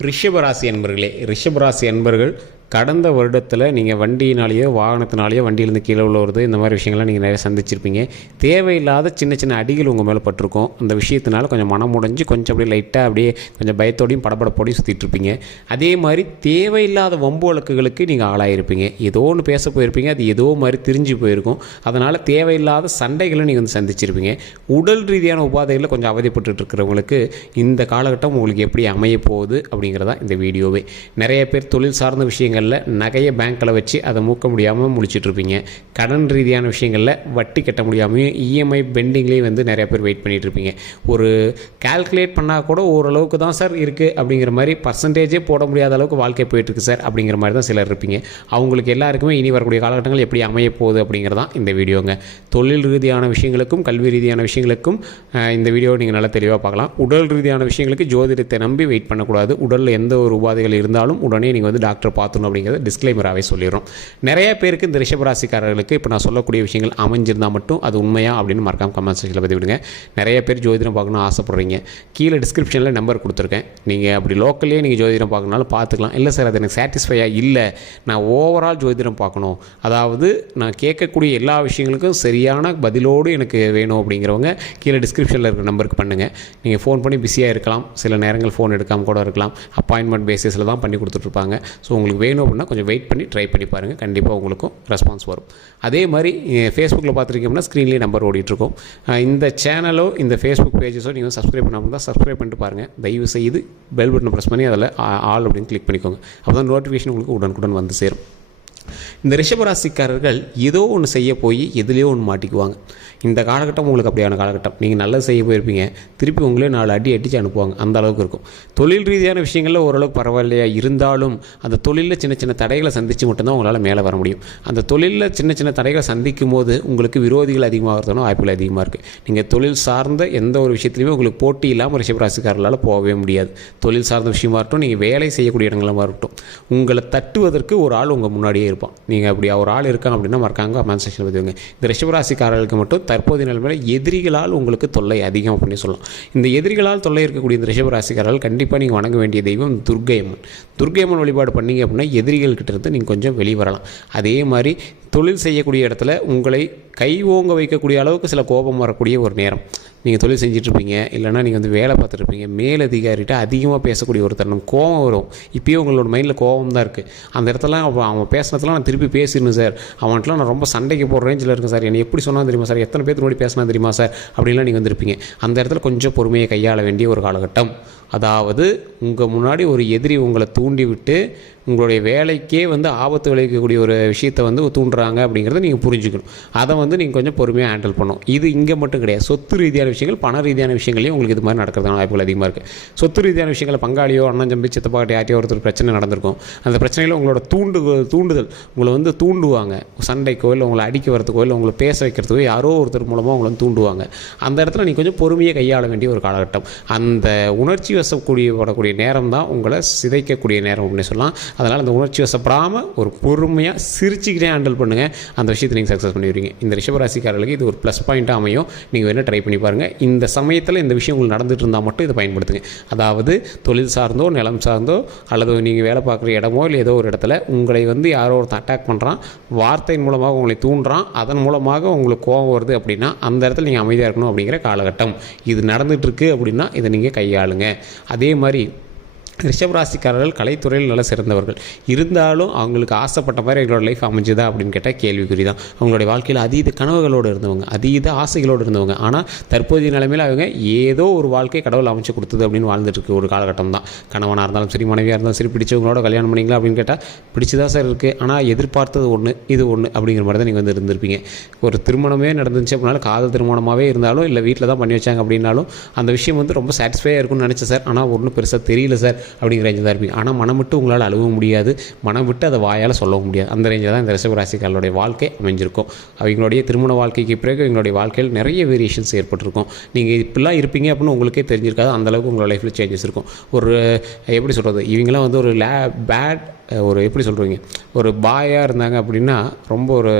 ரிஷபராசி அன்பர்களே ரிஷபராசி அன்பர்கள் கடந்த வருடத்தில் நீங்கள் வண்டியினாலேயோ வாகனத்தினாலேயோ வண்டியிலேருந்து கீழே விழுவுறது இந்த மாதிரி விஷயங்கள்லாம் நீங்கள் நிறைய சந்திச்சிருப்பீங்க. தேவையில்லாத சின்ன சின்ன அடிகள் உங்கள் மேலே பட்டிருக்கும். அந்த விஷயத்தினால கொஞ்சம் மனம் முடிஞ்சு கொஞ்சம் அப்படியே லைட்டாக அப்படியே கொஞ்சம் பயத்தோடையும் படபடப்போடையும் சுற்றிட்டு இருப்பீங்க. அதே மாதிரி தேவையில்லாத வம்பு வழக்குகளுக்கு நீங்கள் ஆளாயிருப்பீங்க. ஏதோ ஒன்று பேச போயிருப்பீங்க. அது ஏதோ மாதிரி திரிஞ்சு போயிருக்கும். அதனால் தேவையில்லாத சண்டைகளை நீங்கள் வந்து சந்திச்சிருப்பீங்க. உடல் ரீதியான உபாதைகளில் கொஞ்சம் அவதிப்பட்டு இருக்கிறவங்களுக்கு இந்த காலகட்டம் உங்களுக்கு எப்படி அமைய போகுது அப்படிங்கிறதா இந்த வீடியோவே. நிறைய பேர் தொழில் சார்ந்த விஷயங்கள் விஷயங்களில் நகையை பேங்க்கில் வச்சு அதை மூக்க முடியாமல் முடிச்சிட்ருப்பீங்க கடன் ரீதியான விஷயங்களில் வட்டி கட்ட முடியாமையும் இஎம்ஐ பெண்டிங்லேயும் வந்து நிறைய பேர் வெயிட் பண்ணிகிட்ருப்பீங்க இருப்பீங்க ஒரு கால்குலேட் பண்ணால் கூட ஓரளவுக்கு தான் சார் இருக்குது அப்படிங்கிற மாதிரி பர்சன்டேஜே போட முடியாத அளவுக்கு வாழ்க்கை போயிட்டுருக்கு சார் அப்படிங்கிற மாதிரி தான் சிலர் இருப்பீங்க. அவங்களுக்கு எல்லாருக்குமே இனி வரக்கூடிய காலகட்டங்கள் எப்படி அமைய போகுது அப்படிங்கிறதான் இந்த வீடியோங்க. தொழில் ரீதியான விஷயங்களுக்கும் கல்வி ரீதியான விஷயங்களுக்கும் இந்த வீடியோ நீங்கள் நல்லா தெளிவாக பார்க்கலாம். உடல் ரீதியான விஷயங்களுக்கு ஜோதிடத்தை நம்பி வெயிட் பண்ணக்கூடாது. உடலில் எந்த ஒரு உபாதைகள் இருந்தாலும் உடனே நீங்கள் வந்து டாக்டர் பார்த்துணும். அப்படிங்கிறத டிஸ்க்ளைமராகவே சொல்லிடுறோம். நிறைய பேருக்கு இந்த ரிஷபராசிக்காரர்களுக்கு இப்போ நான் சொல்லக்கூடிய விஷயங்கள் அமைஞ்சிருந்தால் மட்டும் அது உண்மையா அப்படின்னு மறக்காம கமெண்ட் செக்ஷனில் பதிவு விடுங்க நிறைய பேர் ஜோதிடம் பார்க்கணும்னு ஆசைப்படுறீங்க. கீழே டிஸ்கிரிப்ஷனில் நம்பர் கொடுத்துருக்கேன். நீங்கள் அப்படி லோக்கல்லே நீங்கள் ஜோதிடம் பார்க்கணுனாலும் பார்த்துக்கலாம். இல்லை சார் அது எனக்கு சாட்டிஸ்ஃபையாக இல்லை. நான் ஓவரால் ஜோதிடம் பார்க்கணும். அதாவது நான் கேட்கக்கூடிய எல்லா விஷயங்களுக்கும் சரியான பதிலோடு எனக்கு வேணும் அப்படிங்கிறவங்க கீழே டிஸ்கிரிப்ஷனில் இருக்கிற நம்பருக்கு பண்ணுங்கள் நீங்கள் ஃபோன் பண்ணி பிஸியாக இருக்கலாம். சில நேரங்கள் ஃபோன் எடுக்காமல் கூட இருக்கலாம். அப்பாயின்மெண்ட் பேசிஸில் தான் பண்ணி கொடுத்துட்ருப்பாங்க ஸோ உங்களுக்கு வேணும் அப்படின்னா கொஞ்சம் வெயிட் பண்ணி ட்ரை பண்ணி பாருங்கள் கண்டிப்பாக உங்களுக்கும் ரெஸ்பான்ஸ் வரும். அதே மாதிரி ஃபேஸ்புக்கில் பார்த்துருக்கீங்கன்னா ஸ்க்ரீன்லேயே நம்பர் ஓடிட்டுருக்கோம். இந்த சேனலோ இந்த ஃபேஸ்புக் பேஜஸோ நீங்கள் சப்ஸ்கிரைப் பண்ணாமல் தான் சப்ஸ்கிரைப் பண்ணிட்டு பாருங்கள் தயவு செய்து பெல் பட்டனை ப்ரெஸ் பண்ணி அதில் ஆல் அப்படின்னு கிளிக் பண்ணிக்கோங்க. அப்போ தான் நோட்டிஃபிகேஷன் உங்களுக்கு உடனுக்குடன் வந்து சேரும். இந்த ரிஷபராசிக்காரர்கள் ஏதோ ஒன்று செய்ய போய் எதுலேயோ ஒன்று மாட்டிக்குவாங்க. இந்த காலகட்டம் உங்களுக்கு அப்படியான காலகட்டம். நீங்கள் நல்லது செய்ய போயிருப்பீங்க. திருப்பி உங்களே நாலு அடி அடித்து அனுப்புவாங்க. அந்த அளவுக்கு இருக்கும். தொழில் ரீதியான விஷயங்களில் ஓரளவுக்கு பரவாயில்லையா? இருந்தாலும் அந்த தொழிலில் சின்ன சின்ன தடைகளை சந்தித்து மட்டும்தான் உங்களால் மேலே வர முடியும். அந்த தொழிலில் சின்ன சின்ன தடைகளை சந்திக்கும் போது உங்களுக்கு விரோதிகள் அதிகமாகிறதுனா வாய்ப்புகள் அதிகமாக இருக்குது நீங்கள் தொழில் சார்ந்த எந்த ஒரு விஷயத்துலையுமே உங்களுக்கு போட்டி இல்லாமல் ரிஷபராசிக்காரர்களால் போகவே முடியாது. தொழில் சார்ந்த விஷயமா இருக்கட்டும் நீங்கள் வேலை செய்யக்கூடிய இடங்களாக இருக்கட்டும் உங்களை தட்டுவதற்கு ஒரு ஆள் உங்கள் முன்னாடியே இருப்பான். நீங்கள் அப்படி ஒரு ஆள் இருக்காங்க அப்படின்னா மறக்காங்க கமெண்ட் செக்ஷன் பதிவுங்க இந்த ரிஷபராசிக்காரர்களுக்கு மட்டும் தற்போதைய நிலைமையில் எதிரிகளால் உங்களுக்கு தொல்லை அதிகம் அப்படின்னு சொல்லலாம். இந்த எதிரிகளால் தொல்லை இருக்கக்கூடிய இந்த ரிஷபராசிக்காரர்கள் கண்டிப்பாக நீங்கள் வணங்க வேண்டிய தெய்வம் துர்க்கையம்மன். துர்க்கையம்மன் வழிபாடு பண்ணீங்க அப்படின்னா எதிரிகள் கிட்ட இருந்து நீங்கள் கொஞ்சம் வெளியே வரலாம். அதே மாதிரி தொழில் செய்யக்கூடிய இடத்துல உங்களை கை ஓங்க வைக்கக்கூடிய அளவுக்கு சில கோபம் வரக்கூடிய ஒரு நேரம். நீங்கள் தொழில் செஞ்சிட்ருப்பீங்க இல்லைனா நீங்கள் வந்து வேலை பார்த்துட்ருப்பீங்க மேலதிகாரிகிட்ட அதிகமாக பேசக்கூடிய ஒரு தருணம் கோபம் வரும். இப்போயே உங்களோட மைண்டில் கோபம் தான் இருக்குது அந்த இடத்துல அவன் அவன் பேசினதெல்லாம் நான் திருப்பி பேசிடணும் சார். அவன்கிட்டலாம் நான் ரொம்ப சண்டைக்கு போகிற ரேஞ்சில் இருக்கேன் சார். என்னை எப்படி சொன்னால் தெரியுமா சார்? எத்தனை பேர் முன்னாடி பேசினா தெரியுமா சார்? அப்படின்லாம் நீங்கள் வந்திருப்பீங்க. அந்த இடத்துல கொஞ்சம் பொறுமையை கையாள வேண்டிய ஒரு காலகட்டம். அதாவது உங்கள் முன்னாடி ஒரு எதிரி உங்களை தூண்டிவிட்டு உங்களுடைய வேலைக்கே வந்து ஆபத்து விளைவிக்கக்கூடிய ஒரு விஷயத்தை வந்து தூண்டுறாங்க அப்படிங்கிறத நீங்கள் புரிஞ்சுக்கணும். அதை வந்து நீங்கள் கொஞ்சம் பொறுமையாக ஹேண்டில் பண்ணணும். இது இங்கே மட்டும் கிடையாது. சொத்து ரீதியான விஷயங்கள் பண ரீதியான விஷயங்களையும் உங்களுக்கு இது மாதிரி நடக்கிறதுனால வாய்ப்புகள் அதிகமாக இருக்குது சொத்து ரீதியான விஷயங்களை பங்காளியோ அண்ணன் தம்பி சித்தப்பா யார்ட்டையோ ஒருத்தர் பிரச்சனை நடந்திருக்கும். அந்த பிரச்சனையில் உங்களோட தூண்டு தூண்டுதல் உங்களை வந்து தூண்டுவாங்க. சண்டைக்கோ இல்லை உங்களை அடிக்க வரத்துக்கோ இல்லை உங்களை பேச வைக்கிறதுக்கோ யாரோ ஒருத்தர் மூலமாக உங்களை வந்து தூண்டுவாங்க. அந்த இடத்துல நீங்கள் கொஞ்சம் பொறுமையை கையாள வேண்டிய ஒரு காலகட்டம். அந்த உணர்ச்சி வசக்கூடிய படக்கூடிய நேரம் தான் உங்களை சிதைக்கக்கூடிய நேரம் அப்படின்னு சொல்லலாம். அதனால் அந்த உணர்ச்சி வசப்படாமல் ஒரு பொறுமையாக சிரிச்சுக்கிட்டே ஹேண்டில் பண்ணுங்கள் அந்த விஷயத்தை நீங்கள் சக்ஸஸ் பண்ணிடுவீங்க. இந்த ரிஷபராசிக்காரர்களுக்கு இது ஒரு ப்ளஸ் பாயிண்ட்டாக அமையும். நீங்கள் வேணால் ட்ரை பண்ணி பாருங்கள் இந்த சமயத்தில் இந்த விஷயம் உங்களுக்கு நடந்துட்டு இருந்தால் மட்டும் இதை பயன்படுத்துங்க. அதாவது தொழில் சார்ந்தோ நிலம் சார்ந்தோ அல்லது நீங்கள் வேலை பார்க்குற இடமோ இல்லை ஏதோ ஒரு இடத்துல உங்களை வந்து யாரோ ஒருத்தன் அட்டாக் பண்ணுறான் வார்த்தையின் மூலமாக உங்களை தூண்டுறான். அதன் மூலமாக உங்களுக்கு கோபம் வருது அப்படின்னா அந்த இடத்துல நீங்கள் அமைதியாக இருக்கணும் அப்படிங்கிற காலகட்டம். இது நடந்துகிட்ருக்கு அப்படின்னா இதை நீங்கள் கையாளுங்க. அதே மாதிரி ரிஷபராசிக்காரர்கள் கலைத்துறையில் நல்ல சிறந்தவர்கள். இருந்தாலும் அவங்களுக்கு ஆசைப்பட்ட மாதிரி எங்களோட லைஃப் அமைஞ்சுதா அப்படின்னு கேட்டால் கேள்விக்குறி தான். அவங்களுடைய வாழ்க்கையில் அதீத கனவுகளோடு இருந்தவங்க அதீத ஆசைகளோடு இருந்தவங்க. ஆனால் தற்போதைய நிலைமையில் அவங்க ஏதோ ஒரு வாழ்க்கை கடவுள் அமைச்சு கொடுத்தது அப்படின்னு வாழ்ந்துட்டு ஒரு காலகட்டம் தான். கணவனாக இருந்தாலும் சரி மனைவியாக இருந்தாலும் சரி பிடிச்சவங்களோட கல்யாணம் பண்ணிங்களா அப்படின்னு கேட்டால் பிடிச்சதா சார் இருக்குது ஆனால் எதிர்பார்த்தது ஒன்று இது ஒன்று அப்படிங்கிற மாதிரி தான் நீங்கள் வந்து இருந்திருப்பீங்க. ஒரு திருமணமே நடந்துச்சு அப்படின்னாலும் காதல் திருமணமாகவே இருந்தாலும் இல்லை வீட்டில் தான் பண்ணி வச்சாங்க அப்படின்னாலும் அந்த விஷயம் வந்து ரொம்ப சாட்டிஸ்ஃபையாக இருக்கும்னு நினச்சேன் சார் ஆனால் ஒன்றும் பெருசாக தெரியல சார் அப்படிங்கிற ரேஞ்சில் தான் இருப்பீங்க. ஆனால் மனம் விட்டு உங்களால் அழுவ முடியாது. மனம் விட்டு அதை வாயால் சொல்லவும் முடியாது. அந்த ரேஞ்சில் தான் இந்த ரிஷபராசிக்காரர்களுடைய வாழ்க்கை அமைஞ்சிருக்கும். அவங்களுடைய திருமண வாழ்க்கைக்கு பிறகு எங்களுடைய வாழ்க்கையில் நிறைய வேரியேஷன்ஸ் ஏற்பட்டிருக்கும். நீங்கள் இப்படிலாம் இருப்பீங்க அப்படின்னு உங்களுக்கே தெரிஞ்சிருக்காது. அந்தளவுக்கு உங்களோட லைஃப்பில் சேஞ்சஸ் இருக்கும். ஒரு எப்படி சொல்கிறது இவங்களாம் வந்து ஒரு லே பேட் ஒரு எப்படி சொல்கிறீங்க ஒரு பாயாக இருந்தாங்க அப்படின்னா ரொம்ப ஒரு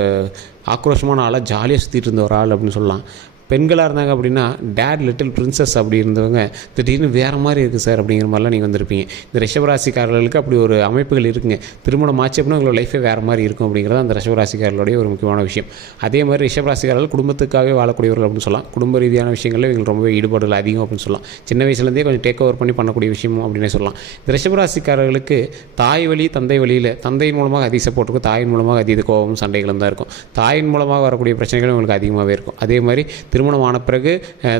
ஆக்ரோஷமான ஆளாக ஜாலியாக சுற்றிட்டு இருந்த ஒரு ஆள் அப்படின்னு சொல்லலாம். பெண்களாக இருந்தாங்க அப்படின்னா டேட் லிட்டில் பிரின்சஸ் அப்படி இருந்தவங்க திடீர்னு வேறு மாதிரி இருக்குது சார் அப்படிங்கிற மாதிரிலாம் நீங்கள் வந்திருப்பீங்க. இந்த ரிஷபராசிக்காரர்களுக்கு அப்படி ஒரு அமைப்புகள் இருக்குங்க. திருமணம் ஆச்சு அப்படின்னா உங்களோட லைஃபே வேறு மாதிரி இருக்கும் அப்படிங்கிறது அந்த ரிஷபராசிக்காரர்களுடைய ஒரு முக்கியமான விஷயம். அதே மாதிரி ரிஷபராசிக்காரர்கள் குடும்பத்துக்காகவே வாழக்கூடியவர்கள் அப்படின்னு சொல்லலாம். குடும்ப ரீதியான விஷயங்களில் இவங்களுக்கு ரொம்பவே ஈடுபாடுகள் அதிகம் அப்படின்னு சொல்லலாம். சின்ன வயசுலேருந்தே கொஞ்சம் டேக் ஓவர் பண்ணி பண்ணக்கூடிய விஷயம் அப்படின்னே சொல்லலாம். இந்த ரிஷபராசிக்காரர்களுக்கு தாய் வழி தந்தை வழியில் தந்தையின் மூலமாக அதிக சப்போர்ட் இருக்கும் தாயின் மூலமாக அதீத கோபமும் சண்டைகளும் தான் இருக்கும். தாயின் மூலமாக வரக்கூடிய பிரச்சனைகளும் உங்களுக்கு அதிகமாகவே இருக்கும். அதே மாதிரி திருமணம் ஆன பிறகு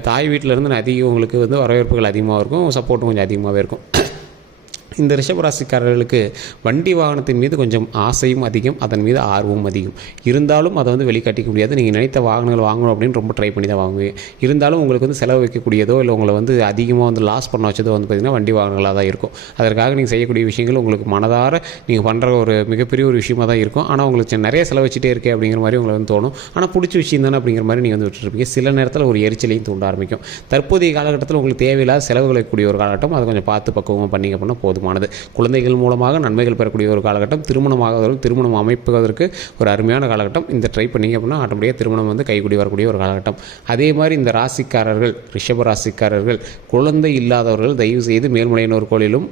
தாய் வீட்டிலேருந்து அதிகம் அதிக உங்களுக்கு வந்து வரவேற்புகள் அதிகமாக இருக்கும் சப்போர்ட்டும் கொஞ்சம் அதிகமாகவே இருக்கும். இந்த ரிஷபராசிக்காரர்களுக்கு வண்டி வாகனத்தின் மீது கொஞ்சம் ஆசையும் அதிகம் அதன் மீது ஆர்வமும் அதிகம். இருந்தாலும் அதை வந்து வெளிக்காட்டிக்க முடியாது. நீங்கள் நினைத்த வாகனங்கள் வாங்கணும் அப்படின்னு ரொம்ப ட்ரை பண்ணி தான் வாங்குவேன் இருந்தாலும் உங்களுக்கு வந்து செலவு வைக்கக்கூடியதோ இல்லை உங்களை வந்து அதிகமாக வந்து லாஸ் பண்ண வச்சதோ வந்து பார்த்திங்கன்னா வண்டி வாகனங்களாக தான் இருக்கும். அதற்காக நீங்கள் செய்யக்கூடிய விஷயங்கள் உங்களுக்கு மனதார நீங்கள் பண்ணுற ஒரு மிகப்பெரிய ஒரு விஷயமாக தான் இருக்கும். ஆனால் உங்களுக்கு நிறைய செலவச்சிட்டே வச்சுட்டே இருக்கே அப்படிங்கிற மாதிரி உங்களுக்கு வந்து தோணும். ஆனால் பிடிச்ச விஷயம் தானே அப்படிங்கிற மாதிரி நீங்கள் வந்து விட்டுருப்பீங்க சில நேரத்தில் ஒரு எரிச்சலையும் தூண்ட ஆரம்பிக்கும். தற்போதைய காலகட்டத்தில் உங்களுக்கு தேவையில்லாத செலவு கூடிய ஒரு காலகட்டம். அதை கொஞ்சம் பார்த்து பக்குவமாக பண்ணிங்க அப்படின்னா போதுமானது. குழந்தைகள் மூலமாக நன்மைகள் பெறக்கூடிய ஒரு காலகட்டம் திருமணமாகவதற்கு திருமணம் அமைப்பதற்கு ஒரு அருமையான காலகட்டம். இந்த ட்ரை பண்ணீங்க அப்படின்னா ஆட்டோமேட்டிக்காக திருமணம் வந்து கைகூடி வரக்கூடிய ஒரு காலகட்டம். அதே மாதிரி இந்த ராசிக்காரர்கள் ரிஷப ராசிக்காரர்கள் குழந்தை இல்லாதவர்கள் தயவு செய்து மேல்மலையனூர் கோயிலும்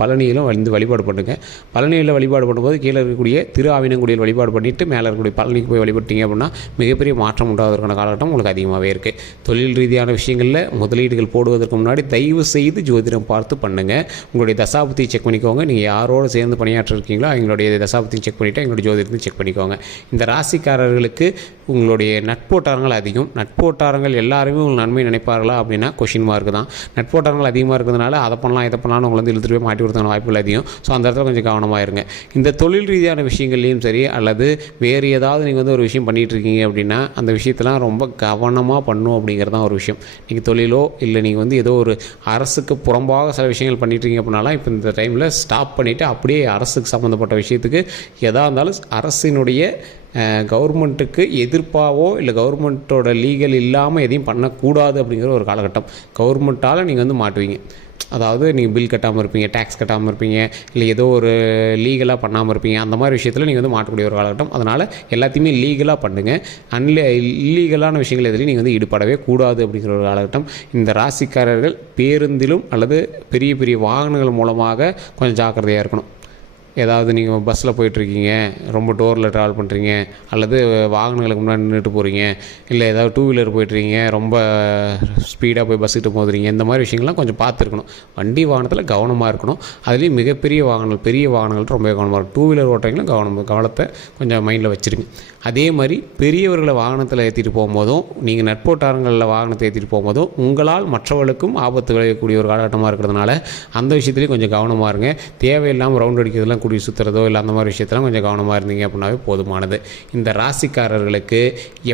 பழனியிலும் வந்து வழிபாடு பண்ணுங்கள் பழனியில் வழிபாடு பண்ணும்போது கீழே இருக்கக்கூடிய திரு ஆவினங்குடியில் வழிபாடு பண்ணிவிட்டு மேலே இருக்கக்கூடிய பழனிக்கு போய் வழிபட்டீங்க அப்படின்னா மிகப்பெரிய மாற்றம் உண்டாவதற்கான காலகட்டம் உங்களுக்கு அதிகமாகவே இருக்குது தொழில் ரீதியான விஷயங்களில் முதலீடுகள் போடுவதற்கு முன்னாடி தயவு செய்து ஜோதிடம் பார்த்து பண்ணுங்கள் உங்களுடைய தசாபத்தியை செக் பண்ணிக்கோங்க. நீங்கள் யாரோடு சேர்ந்து பணியாற்ற இருக்கீங்களோ அவங்களுடைய தசாபதி செக் பண்ணிவிட்டு எங்களுடைய ஜோதிடத்தையும் செக் பண்ணிக்கோங்க. இந்த ராசிக்காரர்களுக்கு உங்களுடைய நட்போட்டாரங்கள் அதிகம். நட்போட்டாரங்கள் எல்லாருமே உங்களுக்கு நன்மை நினைப்பார்களா அப்படின்னா கொஷின் மார்க் தான். நட்போட்டாரங்கள் அதிகமாக இருக்கிறதுனால அதை பண்ணலாம் இதை பண்ணலாம்னு உங்களை வந்து இழுத்துட்டு போய் மாட்டி கொடுத்தான வாய்ப்புகள் அதிகம். ஸோ அந்த இடத்துல கொஞ்சம் கவனமாக இருங்க. இந்த தொழில் ரீதியான விஷயங்கள்லையும் சரி அல்லது வேறு ஏதாவது நீங்கள் வந்து ஒரு விஷயம் பண்ணிகிட்டு இருக்கீங்க அப்படின்னா அந்த விஷயத்தெல்லாம் ரொம்ப கவனமாக பண்ணும் அப்படிங்கிறது தான் ஒரு விஷயம். நீங்கள் தொழிலோ இல்லை நீங்கள் வந்து ஏதோ ஒரு அரசுக்கு புறம்பாக சில விஷயங்கள் பண்ணிட்டு இருக்கீங்க அப்படின்னாலாம் இப்போ இந்த டைமில் ஸ்டாப் பண்ணிவிட்டு அப்படியே அரசுக்கு சம்மந்தப்பட்ட விஷயத்துக்கு எதாக இருந்தாலும் அரசினுடைய கவர்மெண்ட்டுக்கு எதிர்ப்பாவோ இல்லை கவர்மெண்ட்டோட லீகல் இல்லாமல் எதையும் பண்ணக்கூடாது அப்படிங்கிற ஒரு காலகட்டம். கவர்மெண்ட்டால் நீங்கள் வந்து மாட்டுவீங்க. அதாவது நீங்கள் பில் கட்டாமல் இருப்பீங்க டேக்ஸ் கட்டாமல் இருப்பீங்க இல்லை ஏதோ ஒரு லீகலாக பண்ணாமல் இருப்பீங்க அந்த மாதிரி விஷயத்தில் நீங்கள் வந்து மாட்டக்கூடிய ஒரு காலகட்டம். அதனால் எல்லாத்தையுமே லீகலாக பண்ணுங்கள் அன்ல இல்லீகலான விஷயங்கள் எதுலையும் நீங்கள் வந்து ஈடுபடவே கூடாது அப்படிங்கிற ஒரு காலகட்டம். இந்த ராசிக்காரர்கள் பேருந்திலும் அல்லது பெரிய பெரிய வாகனங்கள் மூலமாக கொஞ்சம் ஜாக்கிரதையாக இருக்கணும். ஏதாவது நீங்கள் பஸ்ஸில் போயிட்டுருக்கீங்க ரொம்ப டோரில் ட்ராவல் பண்ணுறீங்க அல்லது வாகனங்களுக்கு முன்னாடி நின்றுட்டு போகிறீங்க இல்லை ஏதாவது டூ வீலர் போயிட்டுருக்கீங்க ரொம்ப ஸ்பீடாக போய் பஸ்ஸுக்கிட்ட போதுறீங்க இந்த மாதிரி விஷயங்கள்லாம் கொஞ்சம் பார்த்துருக்கணும். வண்டி வாகனத்தில் கவனமாக இருக்கணும். அதுலேயும் மிகப்பெரிய வாகனங்கள் பெரிய வாகனங்கள் ரொம்ப கவனமாக இருக்கும் டூ வீலர் ஓட்டுறீங்களும் கவனம் கவனத்தை கொஞ்சம் மைண்டில் வச்சுருங்க. அதே மாதிரி பெரியவர்களை வாகனத்தில் ஏற்றிட்டு போகும்போதும் நீங்கள் நட்போட்டாரங்களில் வாகனத்தை ஏற்றிட்டு போகும்போதும் உங்களால் மற்றவர்களுக்கும் ஆபத்து விளையக்கூடிய ஒரு காலகட்டமாக இருக்கிறதுனால அந்த விஷயத்துலேயும் கொஞ்சம் கவனமாக இருங்க. தேவையில்லாமல் ரவுண்ட் அடிக்கிறதுலாம் குடி சுற்றுறதோ இல்லை அந்த மாதிரி விஷயத்தெல்லாம் கொஞ்சம் கவனமாக இருந்தீங்க அப்படின்னாவே போதுமானது. இந்த ராசிக்காரர்களுக்கு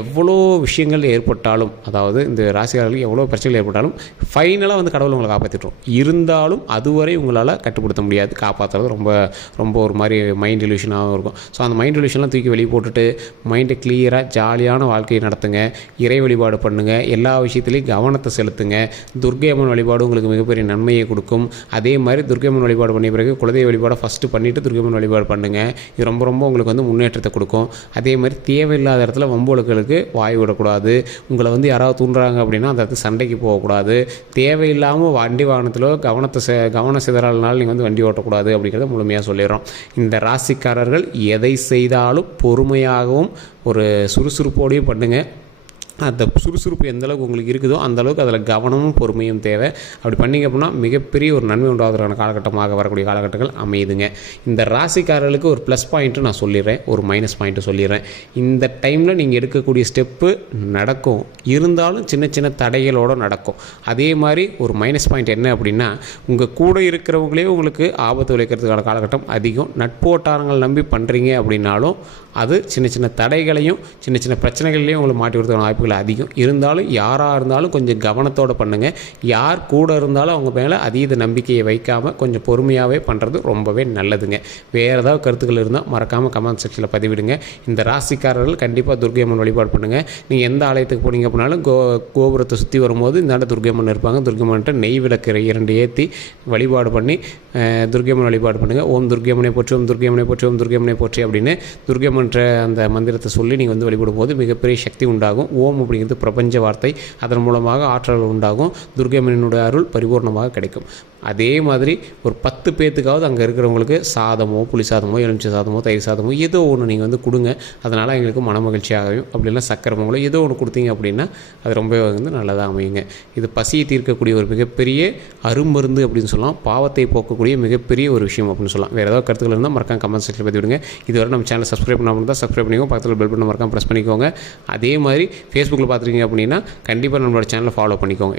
எவ்வளோ விஷயங்கள் ஏற்பட்டாலும் அதாவது இந்த ராசிக்காரர்களுக்கு எவ்வளோ பிரச்சனைகள் ஏற்பட்டாலும் ஃபைனலாக வந்து கடவுள் உங்களை காப்பாற்றிட்டோம் இருந்தாலும் அதுவரை உங்களால் கட்டுப்படுத்த முடியாது. காப்பாற்றுறது ரொம்ப ரொம்ப ஒரு மாதிரி மைண்ட் இல்யூஷனாகவும் இருக்கும். ஸோ அந்த மைண்ட் இல்யூஷன்லாம் தூக்கி வெளியே போட்டுட்டு மைண்டை கிளியராக ஜாலியான வாழ்க்கையை நடத்துங்க. இறை வழிபாடு பண்ணுங்கள் எல்லா விஷயத்துலையும் கவனத்தை செலுத்துங்க. துர்க்கை அம்மன் வழிபாடு உங்களுக்கு மிகப்பெரிய நன்மையை கொடுக்கும். அதே மாதிரி துர்கை அம்மன் வழிபாடு பண்ணிய பிறகு குலதெய்வ வழிபாடை ஃபஸ்ட்டு பண்ணிவிட்டு போயிட்டு அம்மன் வழிபாடு பண்ணுங்கள் இது ரொம்ப ரொம்ப உங்களுக்கு வந்து முன்னேற்றத்தை கொடுக்கும். அதே மாதிரி தேவையில்லாத இடத்துல வம்பொழுக்களுக்கு வாய் விடக்கூடாது. உங்களை வந்து யாராவது தூண்டுறாங்க அப்படின்னா அந்த இடத்துக்கு சண்டைக்கு போகக்கூடாது. தேவையில்லாமல் வண்டி வாகனத்திலோ கவனத்தை செ கவன சிதறல்னால நீங்கள் வந்து வண்டி ஓட்டக்கூடாது அப்படிங்கிறத முழுமையாக சொல்லிடுறோம். இந்த ராசிக்காரர்கள் எதை செய்தாலும் பொறுமையாகவும் ஒரு சுறுசுறுப்போடையும் பண்ணுங்கள் அந்த சுறுசுறுப்பு எந்த அளவுக்கு உங்களுக்கு இருக்குதோ அந்த அளவுக்கு அதில் கவனமும் பொறுமையும் தேவை. அப்படி பண்ணிங்க அப்படின்னா மிகப்பெரிய ஒரு நன்மை உண்டாவதற்கான காலகட்டமாக வரக்கூடிய காலகட்டங்கள் அமையுதுங்க. இந்த ராசிக்காரர்களுக்கு ஒரு ப்ளஸ் பாயிண்ட்டு நான் சொல்லிடுறேன் ஒரு மைனஸ் பாயிண்ட்டு சொல்லிடுறேன். இந்த டைமில் நீங்கள் எடுக்கக்கூடிய ஸ்டெப்பு நடக்கும். இருந்தாலும் சின்ன சின்ன தடைகளோடு நடக்கும். அதே மாதிரி ஒரு மைனஸ் பாயிண்ட் என்ன அப்படின்னா உங்கள் கூட இருக்கிறவங்களே உங்களுக்கு ஆபத்து விளைக்கிறதுக்கான காலகட்டம் அதிகம். நட்போட்டாரங்கள் நம்பி பண்ணுறீங்க அப்படின்னாலும் அது சின்ன சின்ன தடைகளையும் சின்ன சின்ன பிரச்சனைகள்லையும் உங்களை மாட்டி கொடுத்துக்கான வாய்ப்புகள் அதிகம். இருந்தாலும் யாராக இருந்தாலும் கொஞ்சம் கவனத்தோடு பண்ணுங்கள் யார் கூட இருந்தாலும் அவங்க மேலே அதீத நம்பிக்கையை வைக்காமல் கொஞ்சம் பொறுமையாகவே பண்ணுறது ரொம்பவே நல்லதுங்க. வேறு ஏதாவது கருத்துக்கள் இருந்தால் மறக்காமல் கமெண்ட் செக்ஷனில் பதிவிடுங்க. இந்த ராசிக்காரர்கள் கண்டிப்பாக துர்கை அம்மன் வழிபாடு பண்ணுங்கள் நீங்கள் எந்த ஆலயத்துக்கு போனீங்க அப்படின்னாலும் கோ கோபுரத்தை சுற்றி வரும்போது இந்த ஆண்டு அம்மன் இருப்பாங்க. துர்க்கை அம்மன்ட்ட நெய் விளக்கு இரண்டு ஏற்றி வழிபாடு பண்ணி அஹ், அம்மன் வழிபாடு பண்ணுங்கள் ஓம் துர்க்கை அம்மனை போற்றி ஓம் துர்க்கை அம்மனை போற்றி ஓம் துர்க்கை அம்மனை போற்றி அப்படின்னு துர்க்கை அம்மன் என்ற அந்த மந்திரத்தை சொல்லி நீங்கள் வந்து வழிபடும் போது மிகப்பெரிய சக்தி உண்டாகும். ஓம் அப்படிங்கிறது பிரபஞ்ச வார்த்தை. அதன் மூலமாக ஆற்றல் உண்டாகும். துர்கைமணியினுடைய அருள் பரிபூர்ணமாக கிடைக்கும். அதே மாதிரி ஒரு பத்து பேர்த்துக்காவது அங்கே இருக்கிறவங்களுக்கு சாதமோ புளி சாதமோ எலுமிச்சை சாதமோ தயிர் சாதமோ ஏதோ ஒன்று நீங்கள் வந்து கொடுங்க. அதனால் எங்களுக்கு மன மகிழ்ச்சியாகவும் அப்படி இல்லைன்னா சக்கரை பொங்கலோ ஏதோ ஒன்று கொடுத்தீங்க அப்படின்னா அது ரொம்பவே வந்து நல்லதாக அமையுங்க. இது பசியை தீர்க்கக்கூடிய ஒரு மிகப்பெரிய அருமருந்து அப்படின்னு சொல்லலாம். பாவத்தை போக்கக்கூடிய மிகப்பெரிய ஒரு விஷயம் அப்படின்னு சொல்லலாம். வேறு ஏதாவது கருத்துக்கள் இருந்தால் மறக்காம கமெண்ட் செக்ஷன் பற்றி விடுங்க இதுவரை நம்ம சேனல் சப்ஸ்கிரைப் பண்ணாமல் இருந்தால் சப்ஸ்கிரைப் பண்ணிக்கோங்க. பக்கத்தில் பெல் பட்டன் மறக்காம ப்ரெஸ் பண்ணிக்கோங்க. அதே மாதிரி ஃபேஸ்புக்கில் பார்த்துருக்கீங்க அப்படின்னா கண்டிப்பாக நம்மளோட சேனலை ஃபாலோ பண்ணிக்கோங்க.